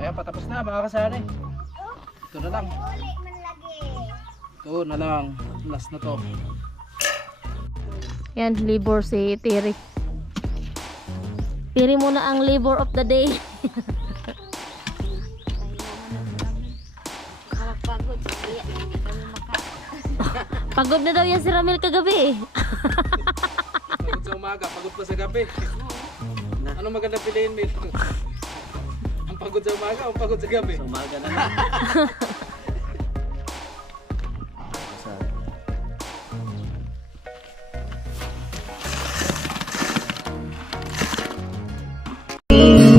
Ayan, patapos na mga kasari. Ito na lang. Ito na lang. Last na to. Yan, labor si Tiri. Tiri muna ang labor of the day. Pagod na daw yan si Ramil kagabi eh. Pagod sa umaga, pagod pa sa gabi. Ano maganda piliin, Mil? Ang pagod sa umaga o pagod sa gabi? Sa umaga na lang.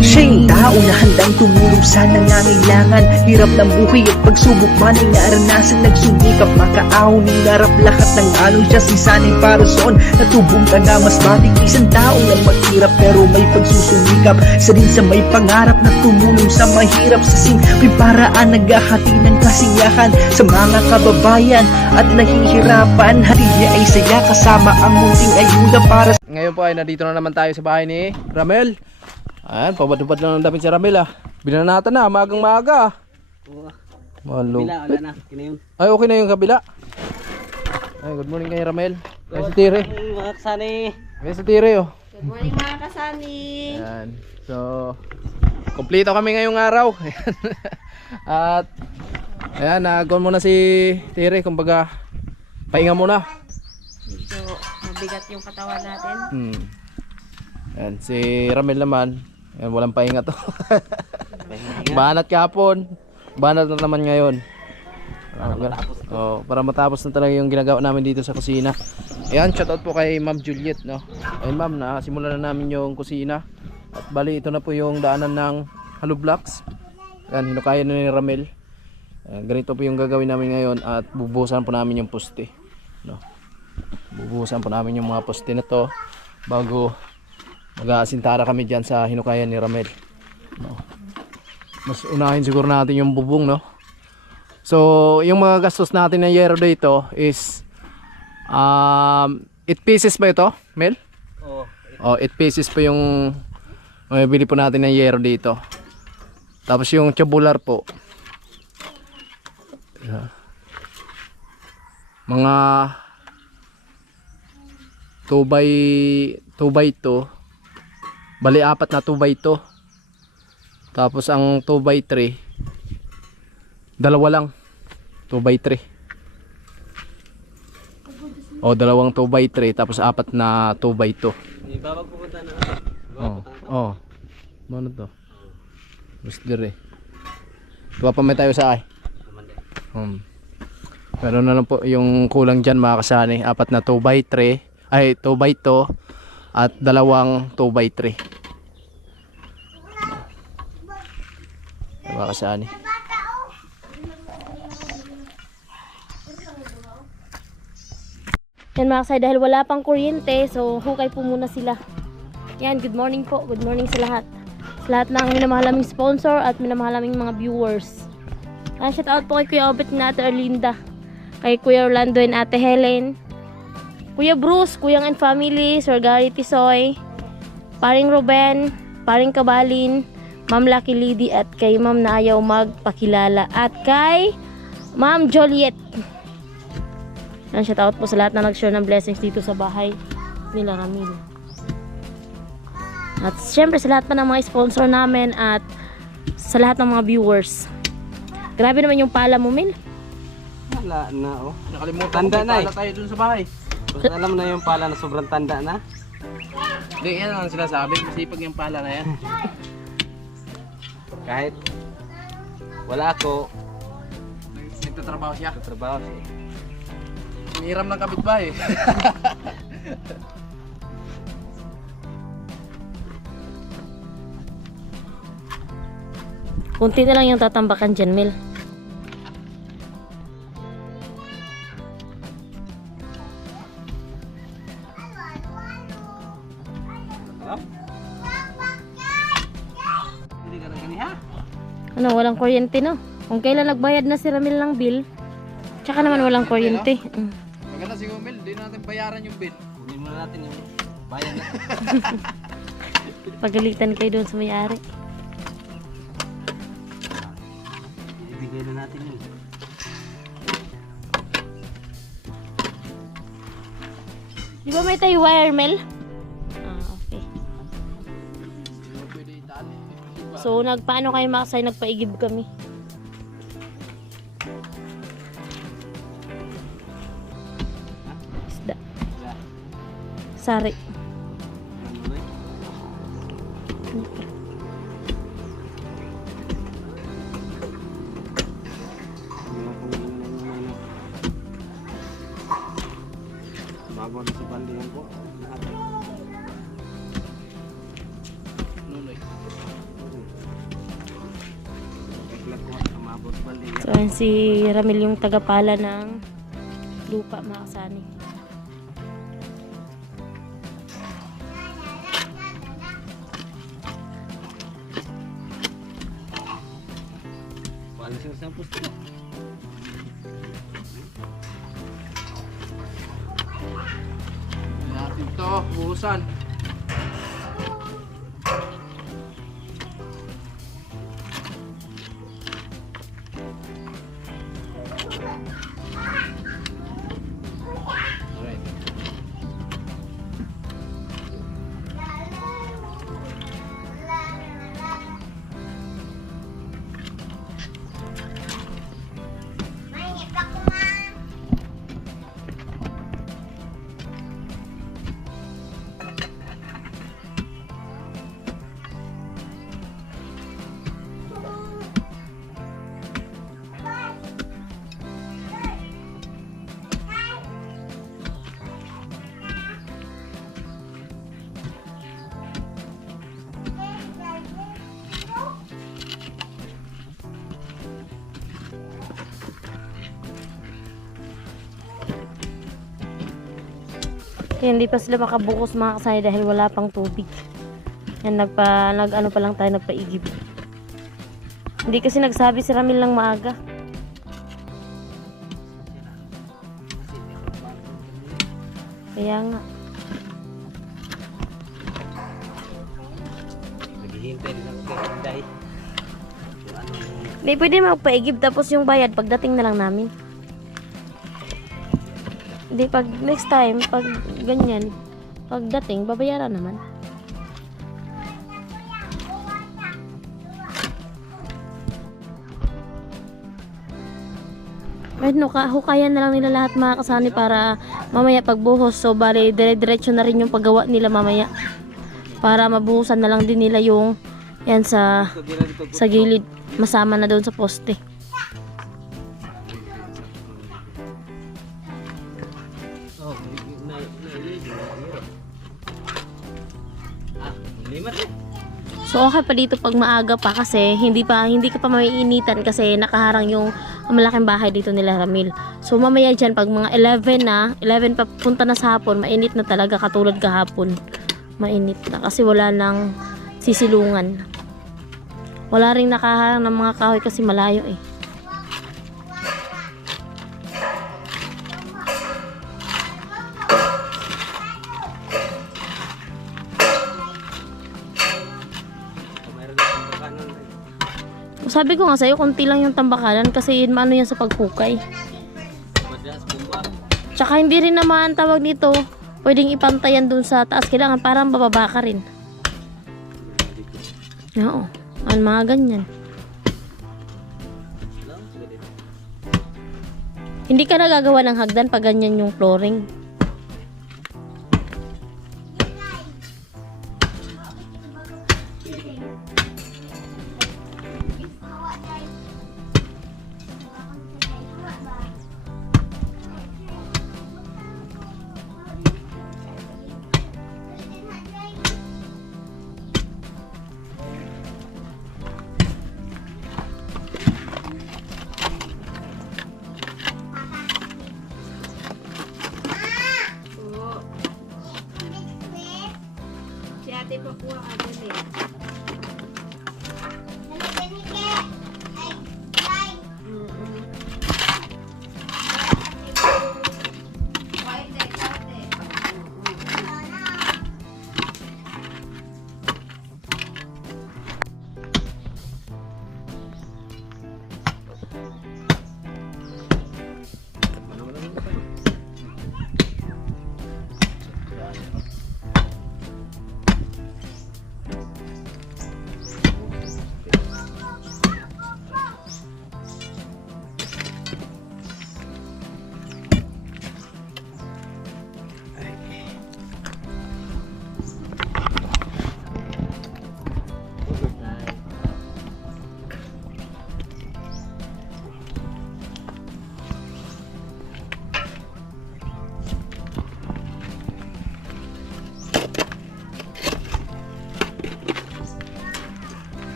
Siya'y tao na handang tumulong sa nangangailangan. Hirap ng buhay at pagsubok man ay naranasan. Nagsumikap makaahon, hinarap lahat ng alon. Siya si sanay para soon, natubong ka na mas matig. Isang tao lang maghirap pero may pagsusumikap. Isa din sa may pangarap na tumulong sa mahirap. Sa simpleng paraan naghahati ng kasiyahan sa mga kababayan at nahihirapan. Hati niya ay saya kasama ang munting ayuda para. Ngayon po ay nandito na naman tayo sa bahay ni Ramel. Ayan, pabad-ubad lang ng damit si Ramel ah. Binanatan na, magang maaga. Malupit. Kabila, wala na. Kinayon. Ay, okay na yung kabila. Ay, good morning kay Ramel. Ay, si Tire. Mga kasani. Ay, si Tire oh. Good morning mga kasani. Ayan. So, kompleto kami ngayong araw. At, ayan, nag-on muna si Tire. Kumbaga, pahinga muna. Medyo mabigat yung katawan natin. Ayan, si Ramel naman. Ayan, walang pahinga to. Banat kahapon. Banat na naman ngayon. Para matapos na talaga yung ginagawa namin dito sa kusina. Ayan, shoutout po kay Ma'am Juliet, no? Ayun ma'am, nasimulan na namin yung kusina. At bali ito na po yung daanan ng hollow blocks. Ayan, hinukaya na ni Ramel. Ayan, ganito po yung gagawin namin ngayon. At bubuhusan po namin yung poste, no? Bubuhusan po namin yung mga poste na to bago mag-aasintara kami dyan sa hinukayan ni Ramel, no? Mas unahin siguro natin yung bubong, no? So yung mga gastos natin ng yero dito is 8 pieces ba ito, Mel? Oh, 8 pieces pa yung mabibili po natin ng yero dito. Tapos yung tubular po mga 2x2, bali apat na 2x2. Tapos ang 2x3 dalawa lang, 2x3. O dalawang 2x3 tapos apat na 2x2. Ibabag pupunta na. Oh. Ano to? Mas dire. Tuwa pa may tayo sa ay. Pero na lang po yung kulang dyan mga kasani. Apat na 2x3 ay 2x2 at dalawang 2x3. Mga kasani. Yan mga kasay, dahil wala pang kuryente, so hukay po muna sila. Yan, good morning po. Good morning sa lahat. Sa lahat ng minamahalaming sponsor at minamahalaming mga viewers. Shout out po kay Kuya Obet na Ate Erlinda, kay Kuya Orlando and Ate Helen, Kuya Bruce, Kuyang and Family, Sir Gary Tisoy, Paring Ruben, Paring Kabalin, Ma'am Lucky Lady, at kay Ma'am na ayaw magpakilala, at kay Ma'am Joliet. Shout out po sa lahat na nag-share ng blessings dito sa bahay nila Ramil. At syempre sa lahat pa ng mga sponsor namin at sa lahat ng mga viewers. Grabe naman yung pala mo, Mil. Wala na, oh. Nakalimutan Tanda ko, na may pala tayo dun sa bahay. Basta alam mo na yung pala na sobrang tanda na. Hindi, yan ang sinasabi. Masipag yung pala na yan. Kahit wala ako, Nagtatrabaho siya. trabaho siya. Hiram ng kapitbahay. Kunti na lang yung tatambakan dyan, Mil. Hindi ka nagani ha? Ano, walang kuryente, no? Kung kailan nagbayad na si Ramil ng bill, tsaka naman walang kuryente. Maganda si Gumil, di natin bayaran yung bill. Hindi mo na natin yung bayan na. Pagalitan kayo doon sa may-ari. Di ba may tayo wire, Mel? Ah, okay. Pwede itali. So, paano kayo makasay? Nagpaigib kami. Isda. Wala. Sari. Ano na eh? Mga kumain na naman. Bago na sa bandingan po. Lahat. Nunoy. Biglag ko umabot sa bandingan. So, ayan si Ramil yung tagapala ng lupa, mga kasani. Paano siya sa pusto? Natin to, buhusan. Alright. Kaya hindi pa sila makabukas, mga kasani, dahil wala pang tubig. Yan, nag-ano pa lang tayo, nagpaigib. Hindi kasi nagsabi si Ramil ng maaga. Kaya nga. Naghihintay din ako kay Inday. May pwede magpaigib tapos yung bayad pagdating na lang namin. Hindi, pag next time, pag ganyan, pagdating, babayaran naman. Right, no, hukayan na lang nila lahat, mga kasani, para mamaya pagbuhos. So, bali, dire-diretso na rin yung paggawa nila mamaya. Para mabuhusan na lang din nila yung, yan, sa gilid. Masama na doon sa poste. Oh, limat eh. So okay pa dito pag maaga pa kasi hindi ka pa maiinitan kasi nakaharang yung malaking bahay dito nila Ramil. So mamaya dyan pag mga 11 pa punta na sa hapon, mainit na talaga katulad kahapon. Mainit na kasi wala nang sisilungan. Wala ring nakaharang ng mga kahoy kasi malayo eh. Sabi ko nga sa'yo, konti lang yung tambakalan kasi ano yan sa pagkukay. Tsaka hindi rin naman tawag nito, pwedeng ipantayan dun sa taas. Kailangan parang bababa ka rin. Oo, mga ganyan. Hindi ka nagagawa ng hagdan pag ganyan yung flooring.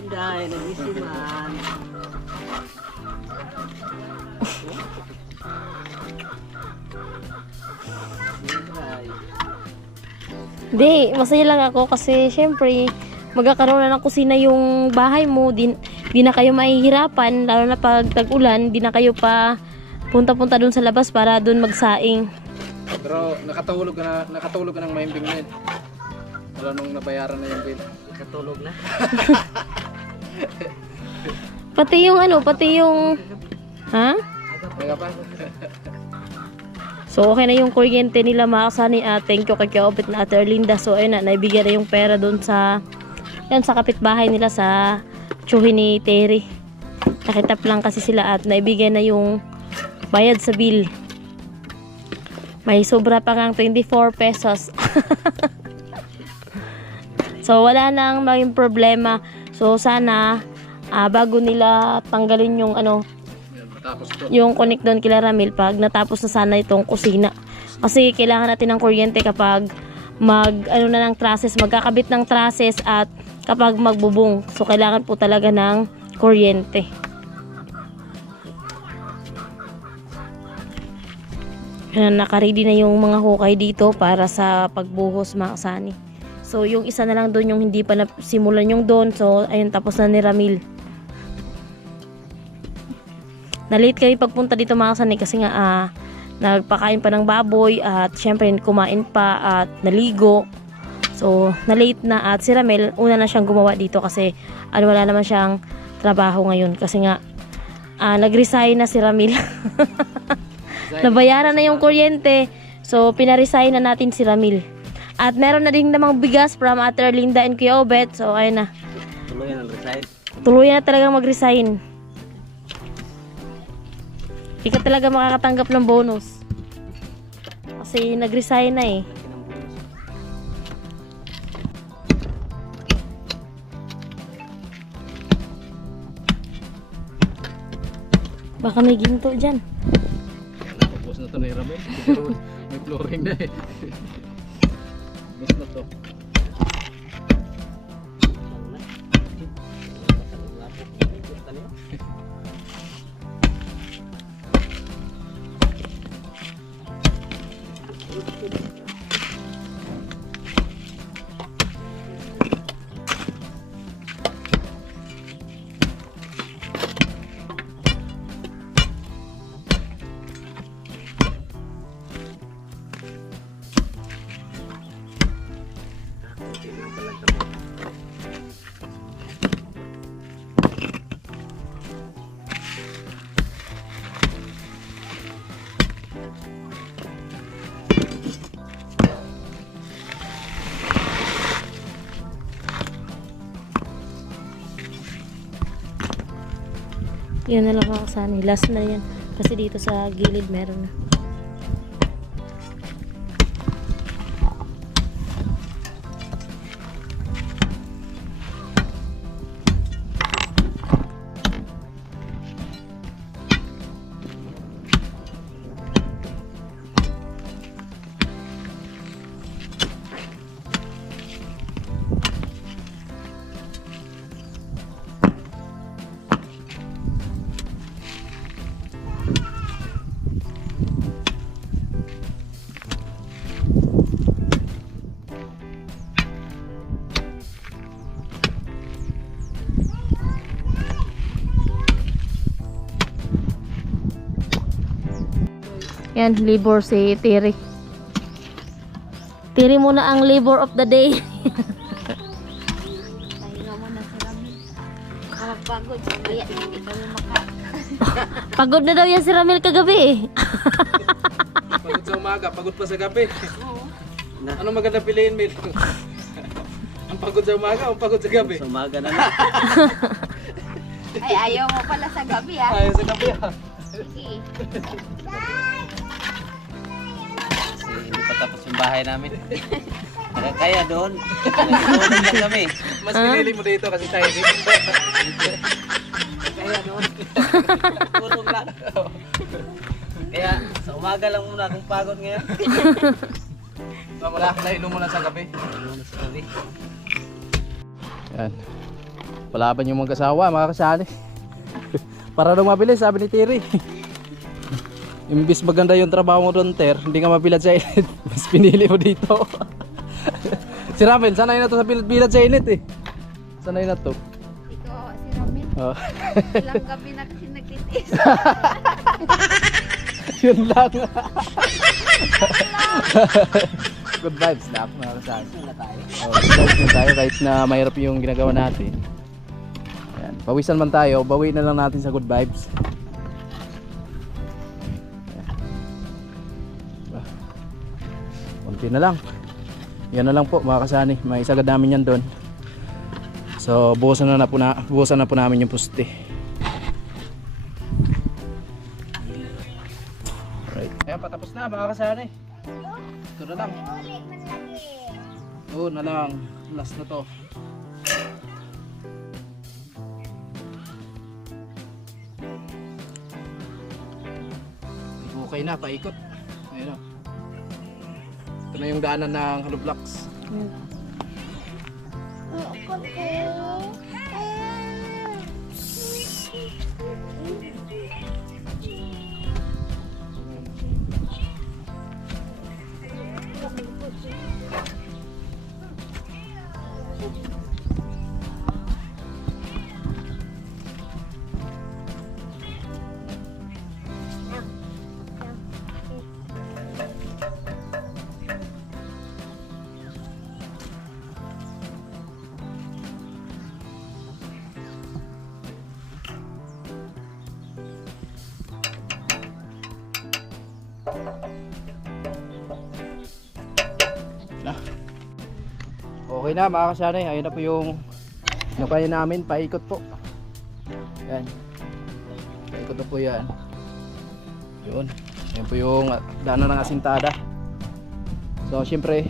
Inday, nag-isiman. Inday. Hindi, masaya lang ako kasi syempre magkakaroon na ng kusina yung bahay mo, di na kayo mahihirapan, lalo na pag tag-ulan, di na kayo pa punta-punta dun sa labas para dun magsaing. Pero nakatulog ka ng maimbing na yun. Wala nung nabayaran na yung bill. Katulog na. Pati yung ha? Mga pa? So okay na yung kuryente nila mga kasani at thank you kay Kiobit na Ate Erlinda. So ayun na, naibigyan na yung pera dun sa kapitbahay nila sa tsuhi ni Terry. Nakitap lang kasi sila at naibigyan na yung bayad sa bill. May sobra pa ngang 24 pesos. So wala nang maging problema. So sana bago nila tanggalin yung Matapos to. yung connect doon kila Ramil pag natapos na sana itong kusina. Kasi kailangan natin ng kuryente kapag ng trusses, magkakabit ng trusses at kapag magbubong. So kailangan po talaga ng kuryente. Naka-ready na yung mga hukay dito para sa pagbuhos mga kasani. So yung isa na lang doon yung hindi pa simulan yung doon. So ayun, tapos na ni Ramil. Na-late kami pagpunta dito mga kasani kasi nga nagpakain pa ng baboy at syempre kumain pa at naligo. So na-late na at si Ramel una na siyang gumawa dito kasi wala naman siyang trabaho ngayon kasi nga nag-resign na si Ramil. Nabayaran na yung kuryente. So pina-resign na natin si Ramil. At meron na din namang bigas from Ate Erlinda and Kuya Obet. So ayun na. Tuloy ang resign. Tuluyan na talagang mag-resign. Hindi ka talaga makakatanggap ng bonus. Kasi nag-resign na eh. Baka may ginto dyan. Tapos na to na yung ramen. Pero may flooring na eh. Tapos na to. Yan na lang ako sana. Last na yan. Kasi dito sa gilid meron na. Yan, labor si Terry. Terry muna ang labor of the day. Pagod na daw yan si Ramil kagabi eh. Pagod sa umaga, pagod pa sa gabi. Ano maganda piliin, Mil? Ang pagod sa umaga o ang pagod sa gabi? Sa umaga na lang. Ay, ayaw mo pala sa gabi ah. Ay, sa gabi ah. Sige. Kasi hindi pa tapos yung bahay namin. Kaya doon. Nagtulog lang kami. Mas pinili mo dito kasi tayo dito. Kaya doon. Tulog lang. Kaya sa umaga lang muna akong pagod ngayon. So, wala, nainom mo na sa gabi. Ano na sa gabi. Yan. Palaban yung mag-asawa, mga kasali. Para daw mabilis, sabi ni Terry. Imbis maganda yung trabaho mo doon, Ter, hindi ka mabilad sa init. Mas pinili mo dito. Si Ramel, sanay na to sa bilad sa init eh. Sanay na to. Ikaw, si Ramil. Oh. Ilang gabi na kasi nagtitis. Yun lang. Good vibes na mga kasali. Oh, good vibes na tayo kahit na mahirap yung ginagawa natin. Ayan. Pawisan man tayo, bawi na lang natin sa good vibes. Kunti na lang. Yan na lang po mga kasani. May isagad namin yan doon. So buhusan na po namin yung puste. Right. Ayan, patapos na mga kasani. Ito na lang. Oo na lang. Last na to. Okay na, paikot. Ayun o. Ito na yung daanan ng Hollow Blocks. Okay na mga kasanay, ayun na po yung kaya namin, paikot po. Yan. Paikot na po yan. Yun. Yan po yung daanan ng asintada. So syempre,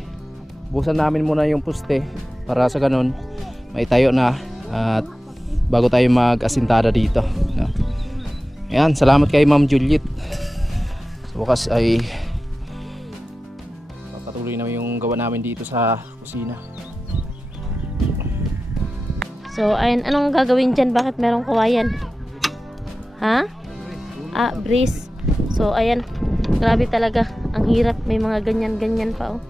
busan namin muna yung puste para sa ganun may tayo na at bago tayo mag-asintada dito. Ayan, salamat kay Ma'am Juliet. Sa wakas ay patuloy na yung gawa namin dito sa kusina. So, ayun, anong gagawin dyan? Bakit merong kawayan? Ha? Ah, breeze. So, ayan, grabe talaga. Ang hirap, may mga ganyan-ganyan pa, oh.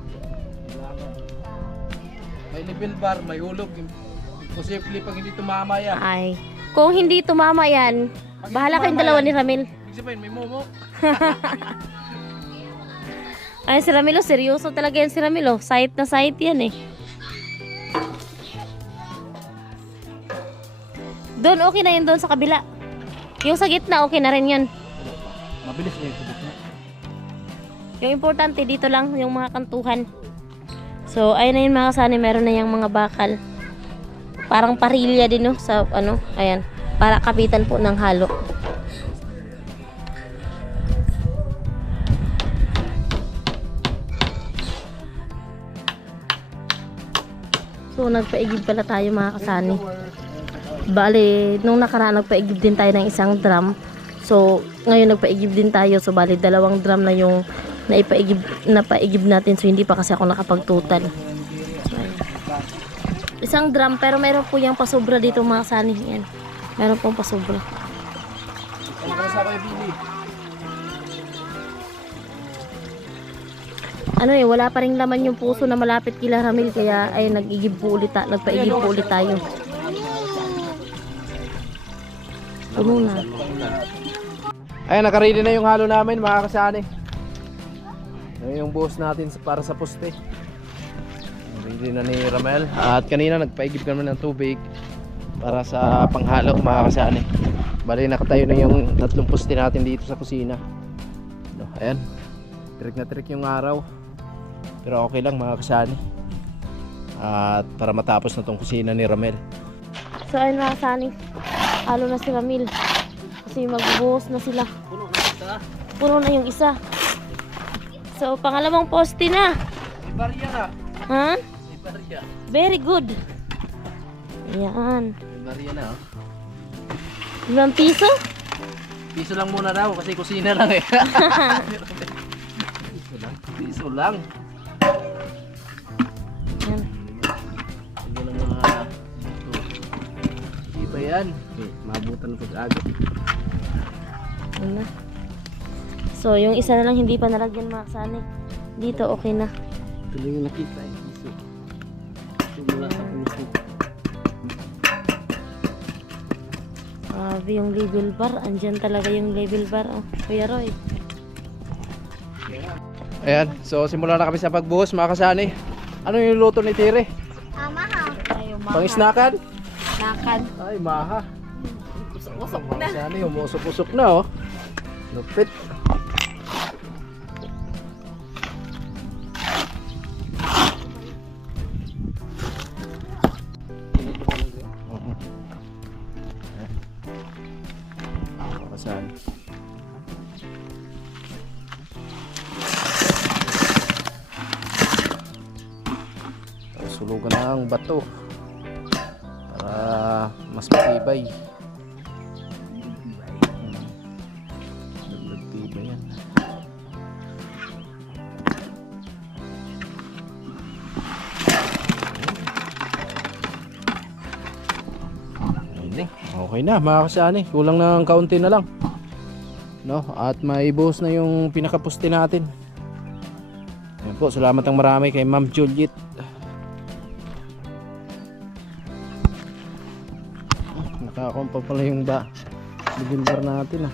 May level bar, may hulog. Imposible pag hindi tumama yan. Ay, kung hindi tumama yan, bahala kayong dalawa ni Ramil. Ibig sabihin, may momo. Ay, si Ramil, oh, seryoso talaga yan si Ramil, oh. Sight na sight yan, eh. Doon, okay na yun doon sa kabila. Yung sa gitna, okay na rin yun. Mabilis na yung tubig na. Yung importante, dito lang, yung mga kantuhan. So, ayun na yun mga kasani, meron na yung mga bakal. Parang parilya din, no? Sa, ano, ayan. Para kapitan po ng halo. So, nagpaigib pala tayo mga kasani. Bali, nung nakaraan nagpaigib din tayo ng isang drum. So, ngayon nagpaigib din tayo. So, bali, 2 drum na yung napaigib natin. So, hindi pa kasi ako nakapagtutal. So, isang drum, pero meron po yung pasobra dito mga kasani. Yan. Meron pong pasobra. Ano ka sa kayo, Billy? Ano eh, wala pa rin laman yung puso na malapit kila Ramil. Kaya, ay, nagpaigib po ulit tayo. Puno na. Ayan, nakaready na yung halo namin mga kasani. Ayan yung buhos natin para sa poste. Ready na ni Ramel. At kanina nagpaigib kami ng tubig para sa panghalo mga kasani. Bali nakatayo na yung 3 poste natin dito sa kusina. Ayan, tirik na tirik yung araw. Pero okay lang mga kasani. At para matapos na tong kusina ni Ramel. So ayun mga kasani, halo na si Ramil. Kasi magbubuhos na sila. Puno na yung isa. So pangalawang poste na. Ibarya na. Ha? Ibarya. Very good. Ayan. Ibarya na oh. 5 piso? Piso lang muna daw kasi kusina lang eh. Piso lang. Ayan. Ito lang mga Ayan. Okay, mabutan ng pag-agos. Ano? So, yung isa na lang hindi pa nalagyan mga kasani. Dito, okay na. Ito lang yung nakita eh. Ito mula sa puso. Grabe yung level bar. Andyan talaga yung level bar. Oh, Kuya Roy. Ayan. So, simula na kami sa pagbuhos mga kasani. Ano yung luto ni Tire? Ayaw Pang-snackan? Nakan. Ay, maha. Usok-usok Mga na. kasani, umusok-usok na oh. Lupit. Kasan. Sulugan ng bato para mas matibay. Matibay yan. Okay na mga kasani, kulang ng kaunti na lang, no? At maibuhos na yung pinakapusti natin. Ayan po, salamat ang marami kay Ma'am Juliet. Nakakompa pala yung level bar natin